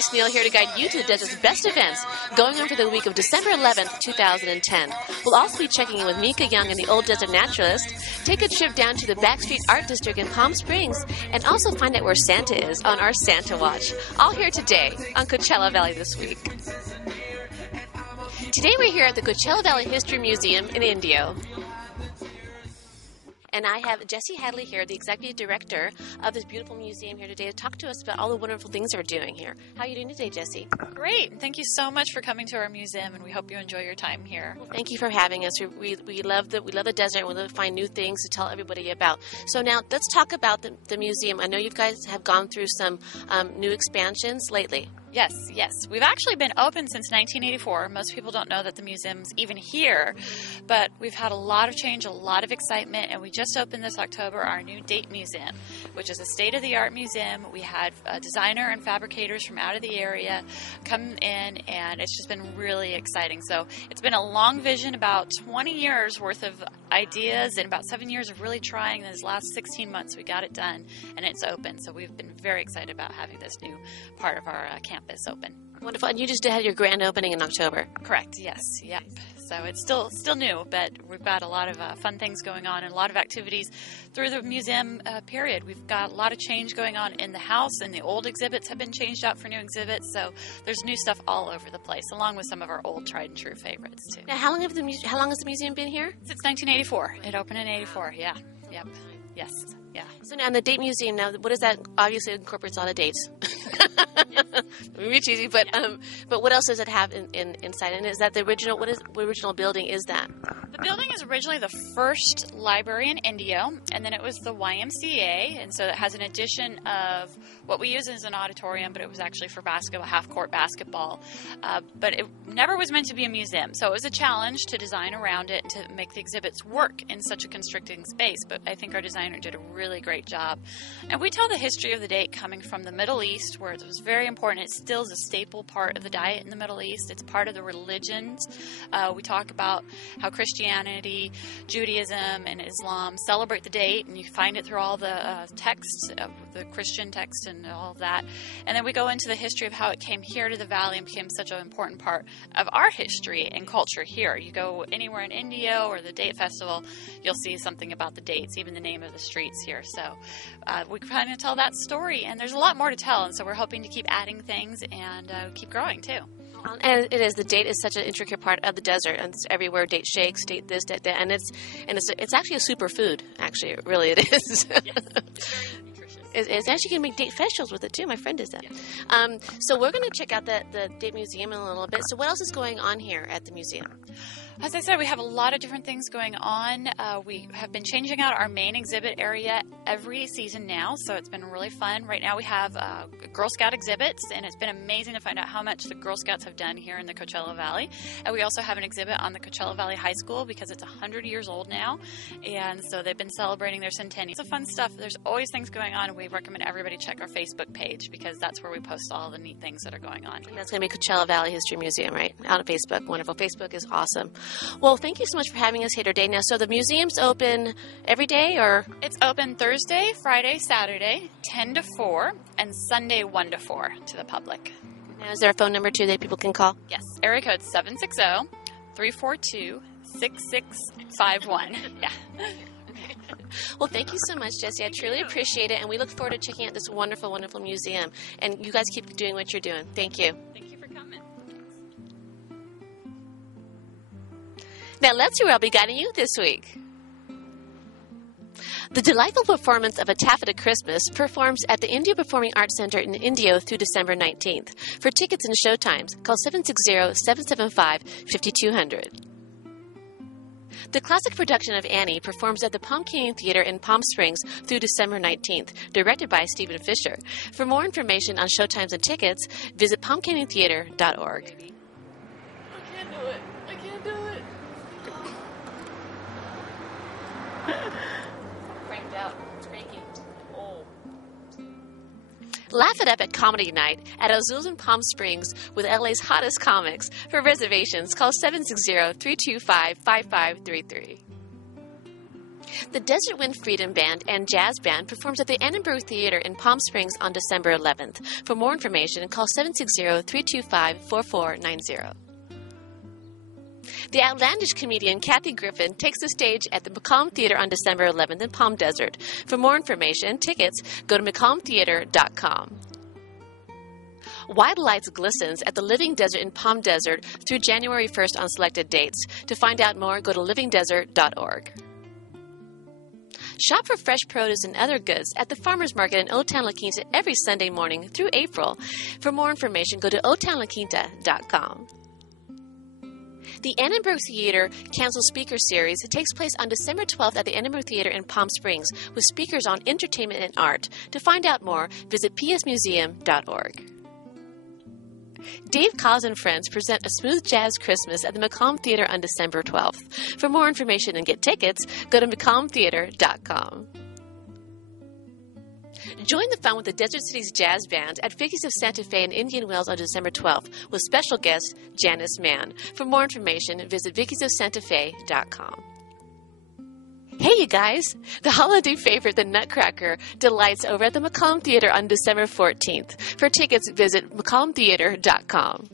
Denise Neal here to guide you to the desert's best events going on for the week of December 11th, 2010. We'll also be checking in with Mika Young and the Old Desert Naturalist, take a trip down to the Backstreet Art District in Palm Springs, and also find out where Santa is on our Santa Watch. All here today on Coachella Valley This Week. Today we're here at the Coachella Valley History Museum in Indio. And I have Jessie Hadley here, the Executive Director of this beautiful museum here today to talk to us about all the wonderful things we're doing here. How are you doing today, Jessie? Great. Thank you so much for coming to our museum, and we hope you enjoy your time here. Well, thank you for having us. We love the desert, and we love to find new things to tell everybody about. So now let's talk about the museum. I know you guys have gone through some new expansions lately. Yes. We've actually been open since 1984. Most people don't know that the museum's even here, but we've had a lot of change, a lot of excitement, and we just opened this October our new Date Museum, which is a state-of-the-art museum. We had a designer and fabricators from out of the area come in, and it's just been really exciting. So it's been a long vision, about 20 years worth of ideas and about 7 years of really trying. In these last 16 months, we got it done, and it's open. So we've been very excited about having this new part of our campus open. Wonderful. And you just had your grand opening in October. Correct. Yes. Yep. So it's still new, but we've got a lot of fun things going on and a lot of activities through the museum period. We've got a lot of change going on in the house, and the old exhibits have been changed out for new exhibits. So there's new stuff all over the place, along with some of our old tried and true favorites too. Now, how long has the museum been here? Since 1984. It opened in '84. Yeah. Yep. Yes. Yeah. So now in the Date Museum, now what is that? Obviously, it incorporates a lot of dates. Maybe it's easy, but what else does it have inside? And is that the original? What original building is that? The building is originally the first library in Indio, and then it was the YMCA, and so it has an addition of what we use as an auditorium, but it was actually for basketball, half-court basketball. But it never was meant to be a museum, so it was a challenge to design around it to make the exhibits work in such a constricting space. But I think our designer did a really great job. And we tell the history of the date coming from the Middle East, where it was very important. It still is a staple part of the diet in the Middle East. It's part of the religions. We talk about how Christianity, Judaism, and Islam celebrate the date, and you find it through all the texts of the Christian text and all of that. And then we go into the history of how it came here to the valley and became such an important part of our history and culture here. You go anywhere in India or the Date Festival, you'll see something about the dates, even the name of the streets here. So we kind of tell that story, and there's a lot more to tell, and so we're hoping to keep adding things and keep growing too. And it is. The date is such an intricate part of the desert, and it's everywhere. Date shakes, date this, date that, and it's actually a superfood. Actually, really, it is. Yes. It's actually going to make date festivals with it too. My friend does that. Yes. So we're going to check out the Date Museum in a little bit. So what else is going on here at the museum? As I said, we have a lot of different things going on. We have been changing out our main exhibit area every season now, so it's been really fun. Right now we have Girl Scout exhibits, and it's been amazing to find out how much the Girl Scouts have done here in the Coachella Valley. And we also have an exhibit on the Coachella Valley High School because it's 100 years old now, and so they've been celebrating their centennial. It's fun stuff. There's always things going on, and we recommend everybody check our Facebook page because that's where we post all the neat things that are going on. And that's going to be Coachella Valley History Museum, right? Out on Facebook. Wonderful. Facebook is awesome. Well, thank you so much for having us here today. Now, so the museum's open every day, or? It's open Thursday, Friday, Saturday, 10 to 4, and Sunday, 1 to 4 to the public. Now, is there a phone number, too, that people can call? Yes. Area code 760-342-6651. Yeah. Well, thank you so much, Jessie. I truly appreciate it, and we look forward to checking out this wonderful, wonderful museum. And you guys keep doing what you're doing. Thank you. Thank you for coming. Now let's see where I'll be guiding you this week. The delightful performance of A Taffeta Christmas performs at the Indio Performing Arts Center in Indio through December 19th. For tickets and showtimes, call 760-775-5200. The classic production of Annie performs at the Palm Canyon Theater in Palm Springs through December 19th, directed by Stephen Fisher. For more information on showtimes and tickets, visit palmcanyontheater.org. I can't do it. Cranked out. It's cranky. Oh. Laugh it up at Comedy Night at Azul's in Palm Springs with LA's hottest comics. For reservations, call 760-325-5533. The Desert Wind Freedom Band and Jazz Band performs at the Annenberg Theater in Palm Springs on December 11th. For more information, call 760-325-4490. The outlandish comedian Kathy Griffin takes the stage at the McComb Theater on December 11th in Palm Desert. For more information and tickets, go to mccombtheater.com. White Lights glistens at the Living Desert in Palm Desert through January 1st on selected dates. To find out more, go to livingdesert.org. Shop for fresh produce and other goods at the Farmers Market in Old Town La Quinta every Sunday morning through April. For more information, go to oldtownlaquinta.com. The Annenberg Theater Cancel Speaker Series takes place on December 12th at the Annenberg Theater in Palm Springs with speakers on entertainment and art. To find out more, visit psmuseum.org. Dave Cos and Friends present a smooth jazz Christmas at the McComb Theater on December 12th. For more information and get tickets, go to mccombtheater.com. Join the fun with the Desert Cities Jazz Band at Vicky's of Santa Fe in Indian Wells on December 12th with special guest Janice Mann. For more information, visit vickysofsantafe.com. Hey, you guys! The holiday favorite, the Nutcracker, delights over at the McComb Theater on December 14th. For tickets, visit mccombtheater.com.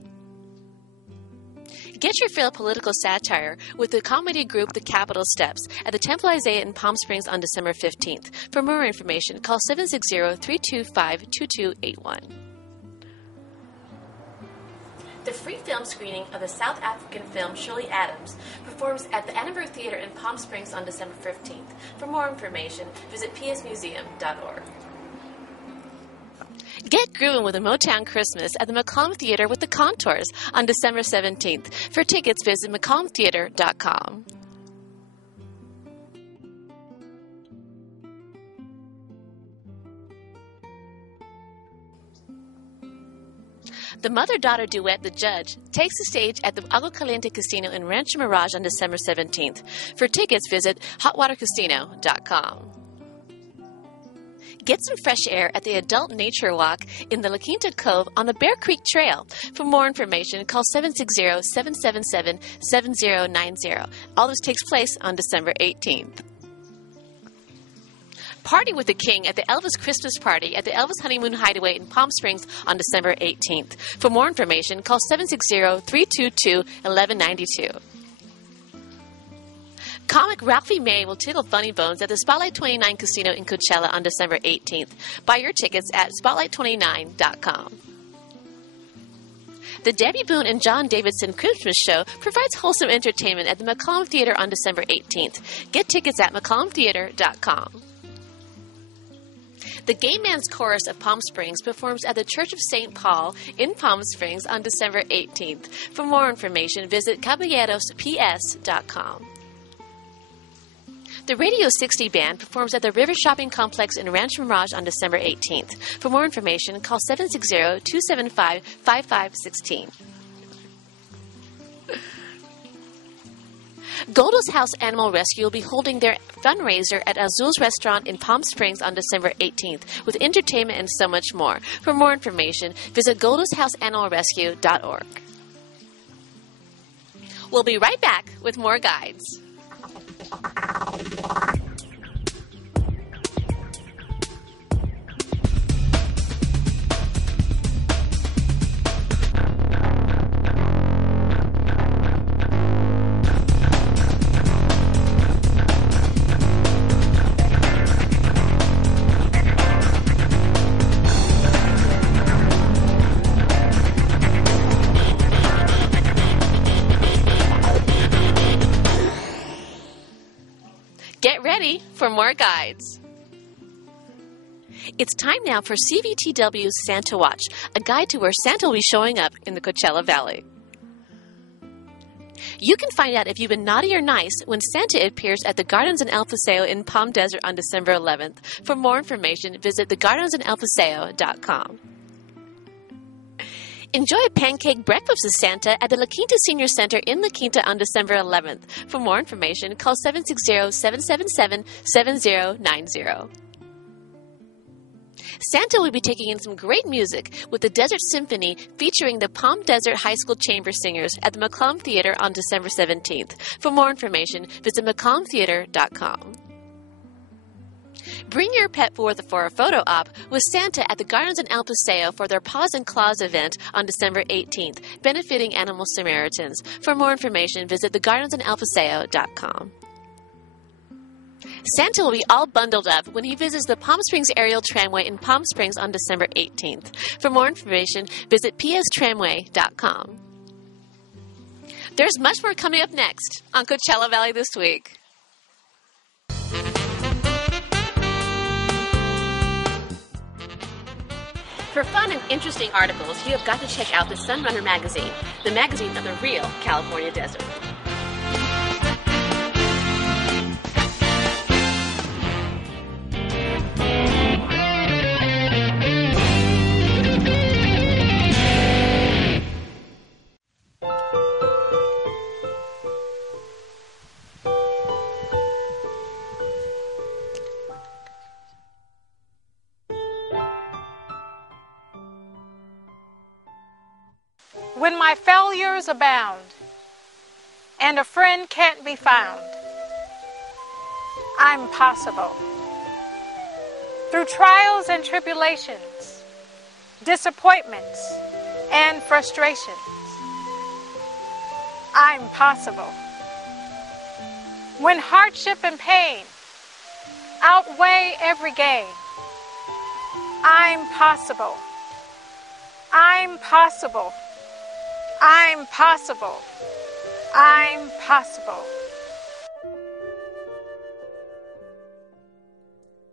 Get your fill of political satire with the comedy group The Capitol Steps at the Temple Isaiah in Palm Springs on December 15th. For more information, call 760-325-2281. The free film screening of the South African film Shirley Adams performs at the Annenberg Theater in Palm Springs on December 15th. For more information, visit psmuseum.org. Get grooving with a Motown Christmas at the McComb Theater with the Contours on December 17th. For tickets, visit mccombtheater.com. The mother-daughter duet, The Judge, takes the stage at the Agua Caliente Casino in Rancho Mirage on December 17th. For tickets, visit hotwatercasino.com. Get some fresh air at the Adult Nature Walk in the La Quinta Cove on the Bear Creek Trail. For more information, call 760-777-7090. All this takes place on December 18th. Party with the King at the Elvis Christmas Party at the Elvis Honeymoon Hideaway in Palm Springs on December 18th. For more information, call 760-322-1192. Comic Ralphie May will tickle funny bones at the Spotlight 29 Casino in Coachella on December 18th. Buy your tickets at spotlight29.com. The Debbie Boone and John Davidson Christmas Show provides wholesome entertainment at the McComb Theater on December 18th. Get tickets at mccombtheater.com. The Gay Man's Chorus of Palm Springs performs at the Church of St. Paul in Palm Springs on December 18th. For more information, visit caballerosps.com. The Radio 60 Band performs at the River Shopping Complex in Rancho Mirage on December 18th. For more information, call 760-275-5516. Goldo's House Animal Rescue will be holding their fundraiser at Azul's Restaurant in Palm Springs on December 18th with entertainment and so much more. For more information, visit goldosHouseAnimalRescue.org. We'll be right back with more guides. Get ready for more guides. It's time now for CVTW's Santa Watch, a guide to where Santa will be showing up in the Coachella Valley. You can find out if you've been naughty or nice when Santa appears at the Gardens in El Paseo in Palm Desert on December 11th. For more information, visit thegardensинelpaseo.com. Enjoy a pancake breakfast with Santa at the La Quinta Senior Center in La Quinta on December 11th. For more information, call 760-777-7090. Santa will be taking in some great music with the Desert Symphony featuring the Palm Desert High School Chamber Singers at the McComb Theater on December 17th. For more information, visit mccombtheater.com. Bring your pet forth for a photo op with Santa at the Gardens in El Paseo for their Paws and Claws event on December 18th, benefiting Animal Samaritans. For more information, visit thegardensinelpaseo.com. Santa will be all bundled up when he visits the Palm Springs Aerial Tramway in Palm Springs on December 18th. For more information, visit pstramway.com. There's much more coming up next on Coachella Valley This Week. For fun and interesting articles, you have got to check out the Sunrunner magazine, the magazine of the real California desert. When my failures abound and a friend can't be found, I'm possible. Through trials and tribulations, disappointments and frustrations, I'm possible. When hardship and pain outweigh every gain, I'm possible. I'm possible. I'm possible. I'm possible.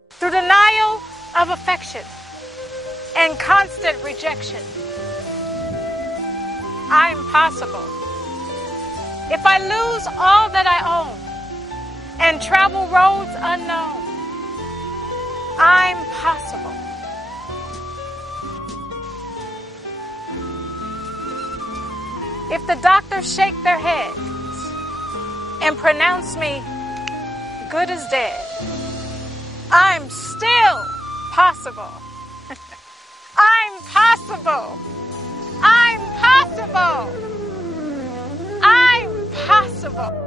Through denial of affection and constant rejection, I'm possible. If I lose all that I own and travel roads unknown, I'm possible. If the doctors shake their heads and pronounce me good as dead, I'm still possible. I'm possible. I'm possible. I'm possible.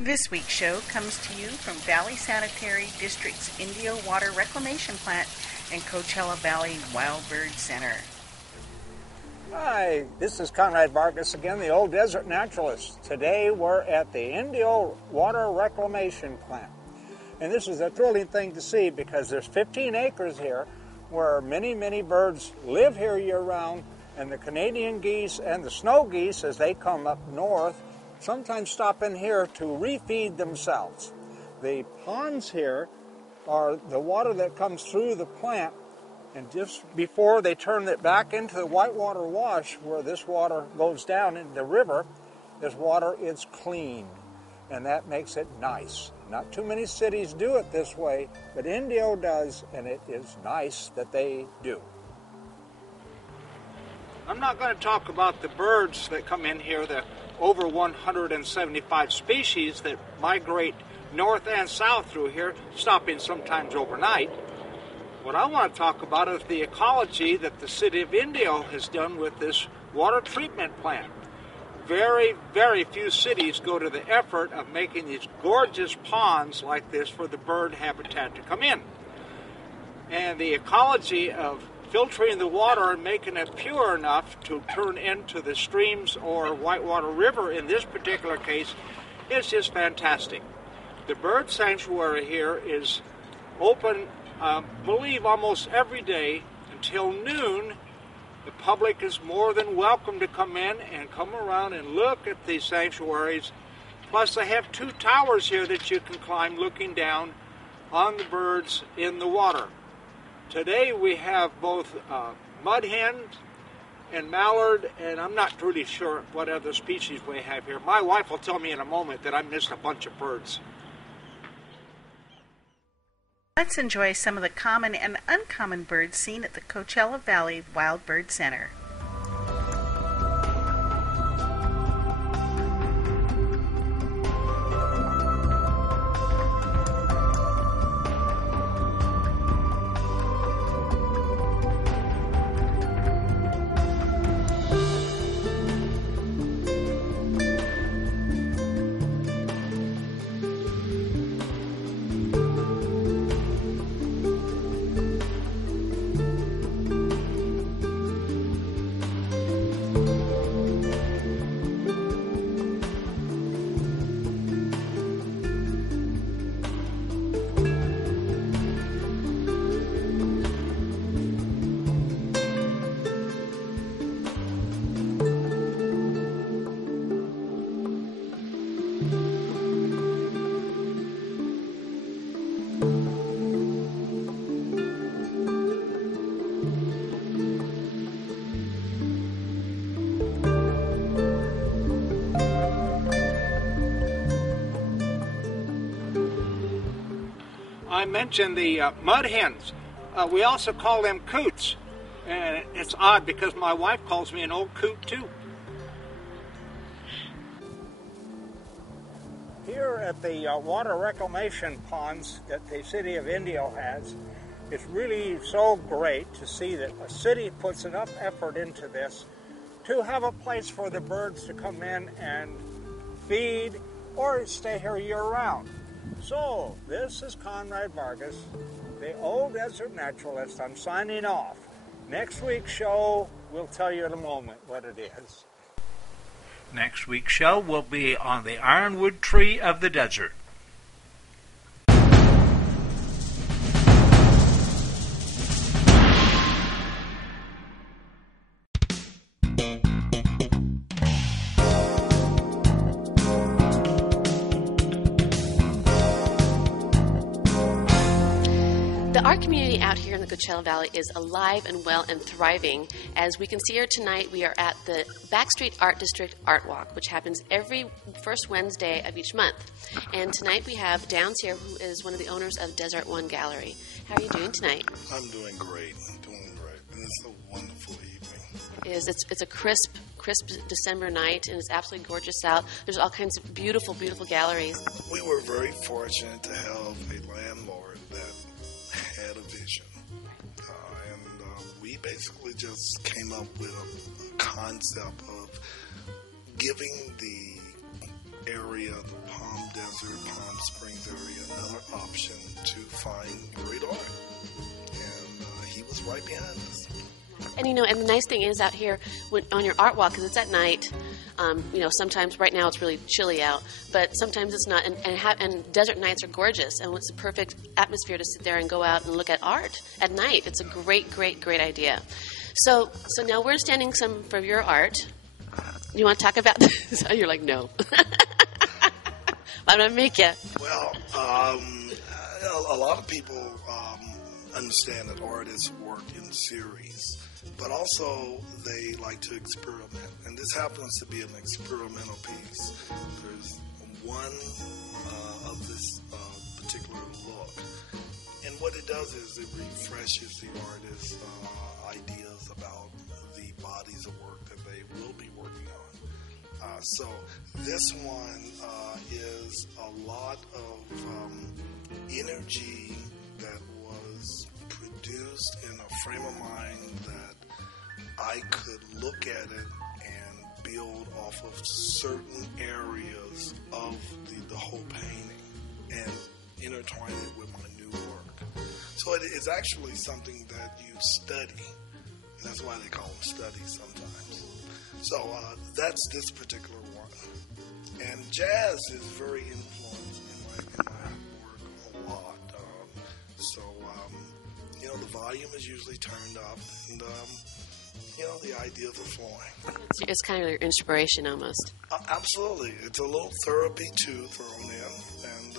This week's show comes to you from Valley Sanitary District's Indio Water Reclamation Plant and Coachella Valley Wild Bird Center. Hi, this is Conrad Vargas again, the Old Desert Naturalist. Today we're at the Indio Water Reclamation Plant. And this is a thrilling thing to see because there's 15 acres here where many, many birds live here year-round, and the Canadian geese and the snow geese, as they come up north, sometimes stop in here to refeed themselves. The ponds here are the water that comes through the plant, and just before they turn it back into the whitewater wash where this water goes down into the river, this water is clean, and that makes it nice. Not too many cities do it this way, but Indio does, and it is nice that they do. I'm not going to talk about the birds that come in here, the over 175 species that migrate north and south through here, stopping sometimes overnight. What I want to talk about is the ecology that the city of Indio has done with this water treatment plant. Very, very few cities go to the effort of making these gorgeous ponds like this for the bird habitat to come in. And the ecology of filtering the water and making it pure enough to turn into the streams or whitewater river in this particular case is just fantastic. The bird sanctuary here is open, I believe, almost every day until noon. The public is more than welcome to come in and come around and look at these sanctuaries. Plus they have 2 towers here that you can climb looking down on the birds in the water. Today we have both mud hen and mallard, and I'm not really sure what other species we have here. My wife will tell me in a moment that I missed a bunch of birds. Let's enjoy some of the common and uncommon birds seen at the Coachella Valley Wild Bird Center. I mentioned the mud hens. We also call them coots. And it's odd because my wife calls me an old coot too. Here at the water reclamation ponds that the city of Indio has, it's really so great to see that a city puts enough effort into this to have a place for the birds to come in and feed or stay here year-round. So, this is Conrad Vargas, the old desert naturalist. I'm signing off. Next week's show, we'll tell you in a moment what it is. Next week's show will be on the ironwood tree of the desert. The art community out here in the Coachella Valley is alive and well and thriving. As we can see here tonight, we are at the Backstreet Art District Art Walk, which happens every first Wednesday of each month. And tonight we have Downs here, who is one of the owners of Desert One Gallery. How are you doing tonight? I'm doing great. And it's a wonderful evening. It's a crisp December night, and it's absolutely gorgeous out. There's all kinds of beautiful, beautiful galleries. We were very fortunate to have a landlord that had a vision. We basically just came up with a concept of giving the area, the Palm Desert, Palm Springs area, another option to find great art. And he was right behind us. And and the nice thing is out here on your art walk, because it's at night. Sometimes right now it's really chilly out, but sometimes it's not. And desert nights are gorgeous, and it's a perfect atmosphere to sit there and go out and look at art at night. It's a great, great, great idea. So now we're standing some for your art. You want to talk about this? You're like, no. I'm gonna make you. Well, a lot of people understand that artists work in series, but also they like to experiment, and this happens to be an experimental piece. There's one of this particular look, and what it does is it refreshes the artist's ideas about the bodies of work that they will be working on. So this one is a lot of energy that was produced in a frame of mind that I could look at it and build off of certain areas of the whole painting and intertwine it with my new work. So it's actually something that you study. That's why they call them studies sometimes. So that's this particular one. And jazz is very influenced in my work a lot. The volume is usually turned up, and the ideas are flowing. It's kind of your inspiration almost. Absolutely. It's a little therapy too thrown in, and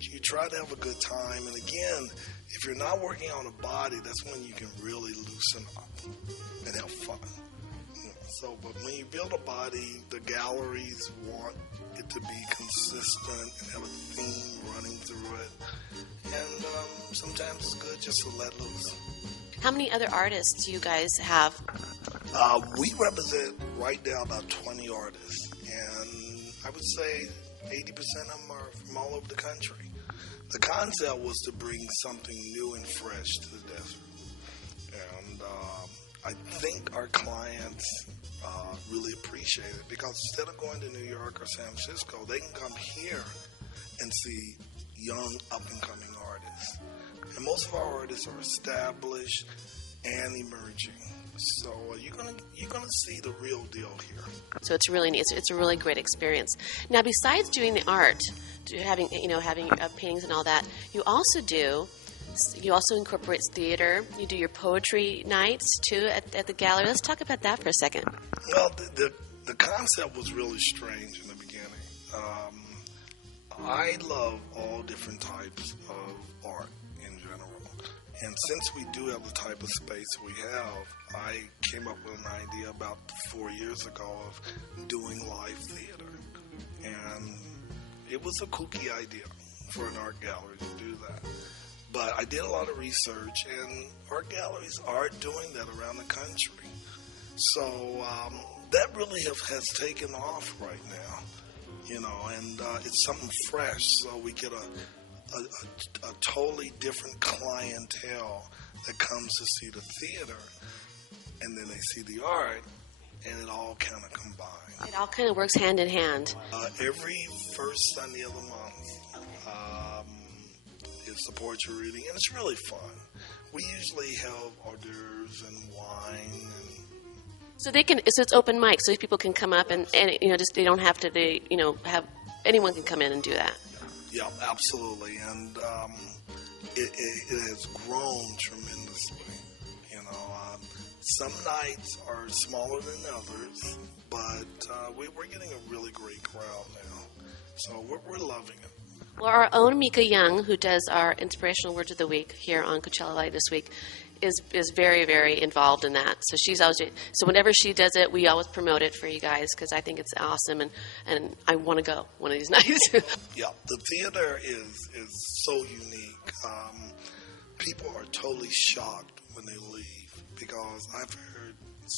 you try to have a good time. And again, if you're not working on a body, that's when you can really loosen up and have fun. But when you build a body, the galleries want it to be consistent and have a theme running through it. And sometimes it's good just to let loose. How many other artists do you guys have? We represent right now about 20 artists. And I would say 80% of them are from all over the country. The concept was to bring something new and fresh to the desert. And I think our clients really appreciate it, because instead of going to New York or San Francisco, they can come here and see young up-and-coming artists. And most of our artists are established and emerging. So you're gonna see the real deal here. So it's really neat. It's a really great experience. Now, besides doing the art, having paintings and all that, you also incorporate theater. You do your poetry nights too at the gallery. Let's talk about that for a second. Well, the concept was really strange in the beginning. I love all different types of art in general. And since we do have the type of space we have, I came up with an idea about 4 years ago of doing live theater. And it was a kooky idea for an art gallery to do that. But I did a lot of research, and art galleries are doing that around the country. So that really has taken off right now, you know, and it's something fresh. So we get a totally different clientele that comes to see the theater, and then they see the art, and it all kind of combines. It all kind of works hand in hand. Every first Sunday of the month is the poetry reading, and it's really fun. We usually have hors d'oeuvres and wine. So it's open mic, so people can come up and you know, just they don't have to have anyone can come in and do that. Yeah, absolutely, and it has grown tremendously. You know, some nights are smaller than others, but we're getting a really great crowd now. So we're loving it. Well, our own Mika Young, who does our Inspirational Words of the Week here on Coachella Live this week, is very, very involved in that. So she's always whenever she does it, we always promote it for you guys because I think it's awesome and I want to go one of these nights. Yeah, the theater is so unique. People are totally shocked when they leave because I've heard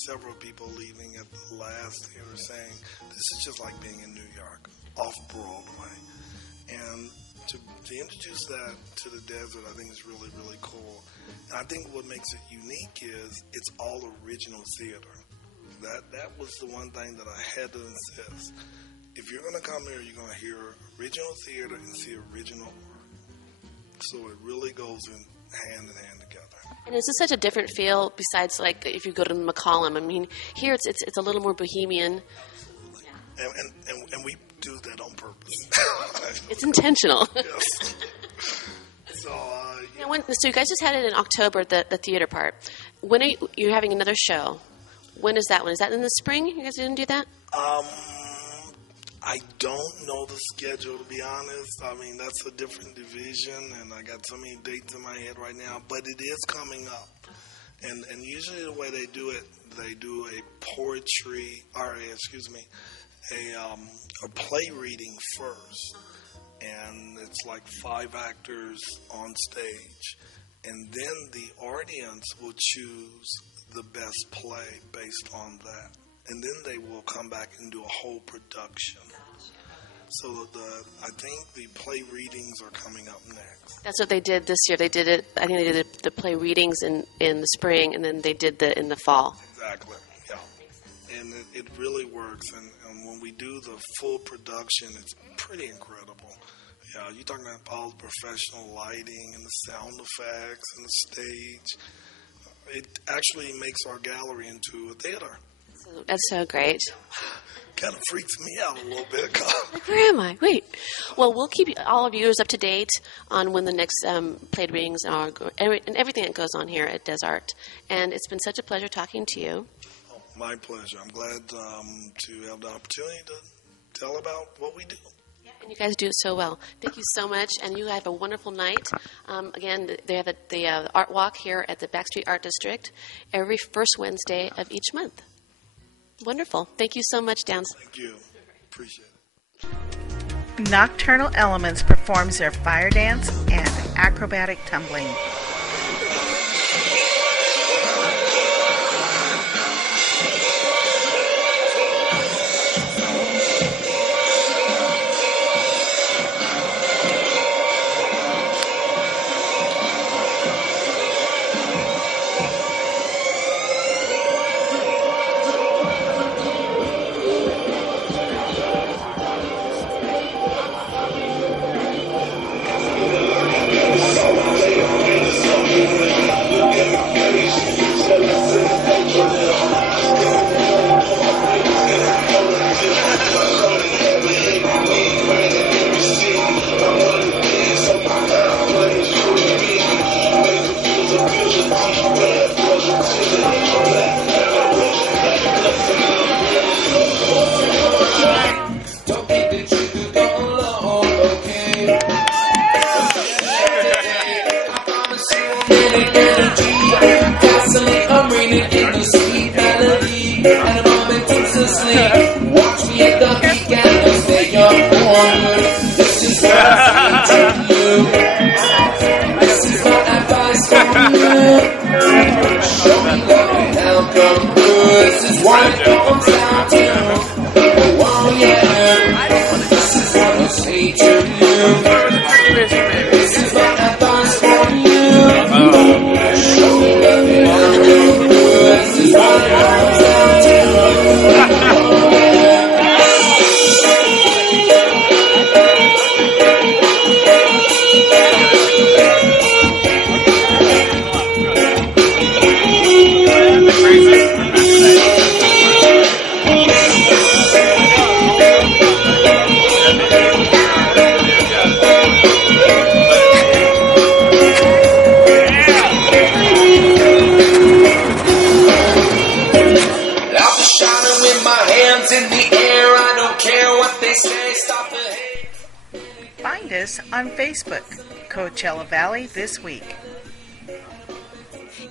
several people leaving at the last theater saying this is just like being in New York, off Broadway. And to introduce that to the desert, I think is really, really cool. And I think what makes it unique is it's all original theater. That was the one thing that I had to insist. If you're going to come here, you're going to hear original theater and see original art. So it really goes hand in hand together. And is this such a different feel besides like if you go to McCollum? I mean, here it's a little more bohemian. And we do that on purpose. It's intentional. Yes. So, so you guys just had it in October, the theater part. When are you having another show? When is that one? Is that in the spring? You guys didn't do that? I don't know the schedule, to be honest. I mean, that's a different division, and I got so many dates in my head right now. But it is coming up. And usually the way they do it, they do a play reading first. And it's like 5 actors on stage. And then the audience will choose the best play based on that. And then they will come back and do a whole production. So I think the play readings are coming up next. That's what they did this year. They did it. I think they did the play readings in the spring, and then they did in the fall. Exactly. Yeah. And it really works. And when we do the full production, it's pretty incredible. Yeah, you're talking about all the professional lighting and the sound effects and the stage. It actually makes our gallery into a theater. That's so great. Kind of freaks me out a little bit. Like, where am I? Wait. Well, we'll keep all our viewers up to date on when the next played readings are and everything that goes on here at Desart. And it's been such a pleasure talking to you. Oh, my pleasure. I'm glad to have the opportunity to tell about what we do. And you guys do it so well. Thank you so much, and you have a wonderful night. Again, they have the art walk here at the Backstreet Art District every first Wednesday of each month. Wonderful. Thank you so much, Downs. Thank you. Appreciate it. Nocturnal Elements performs their fire dance and acrobatic tumbling. I'm reading in the sweet melody, and a moment to sleep. Watch me at the weekend, stay up on. This is what I us on Facebook, Coachella Valley This Week.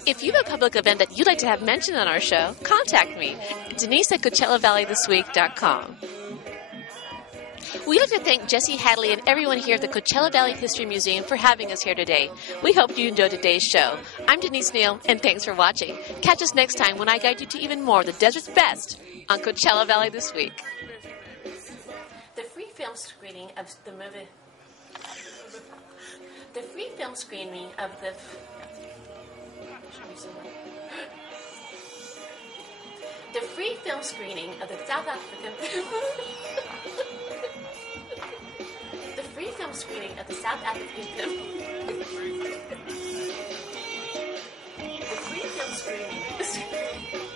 If you have a public event that you'd like to have mentioned on our show, contact me, Denise at CoachellaValleyThisWeek.com. We'd like to thank Jesse Hadley and everyone here at the Coachella Valley History Museum for having us here today. We hope you enjoyed today's show. I'm Denise Neal, and thanks for watching. Catch us next time when I guide you to even more of the desert's best on Coachella Valley This Week. The free film screening of the movie... The free film screening of the... The free film screening of the South African... The free film screening of the South African film... The free film screening...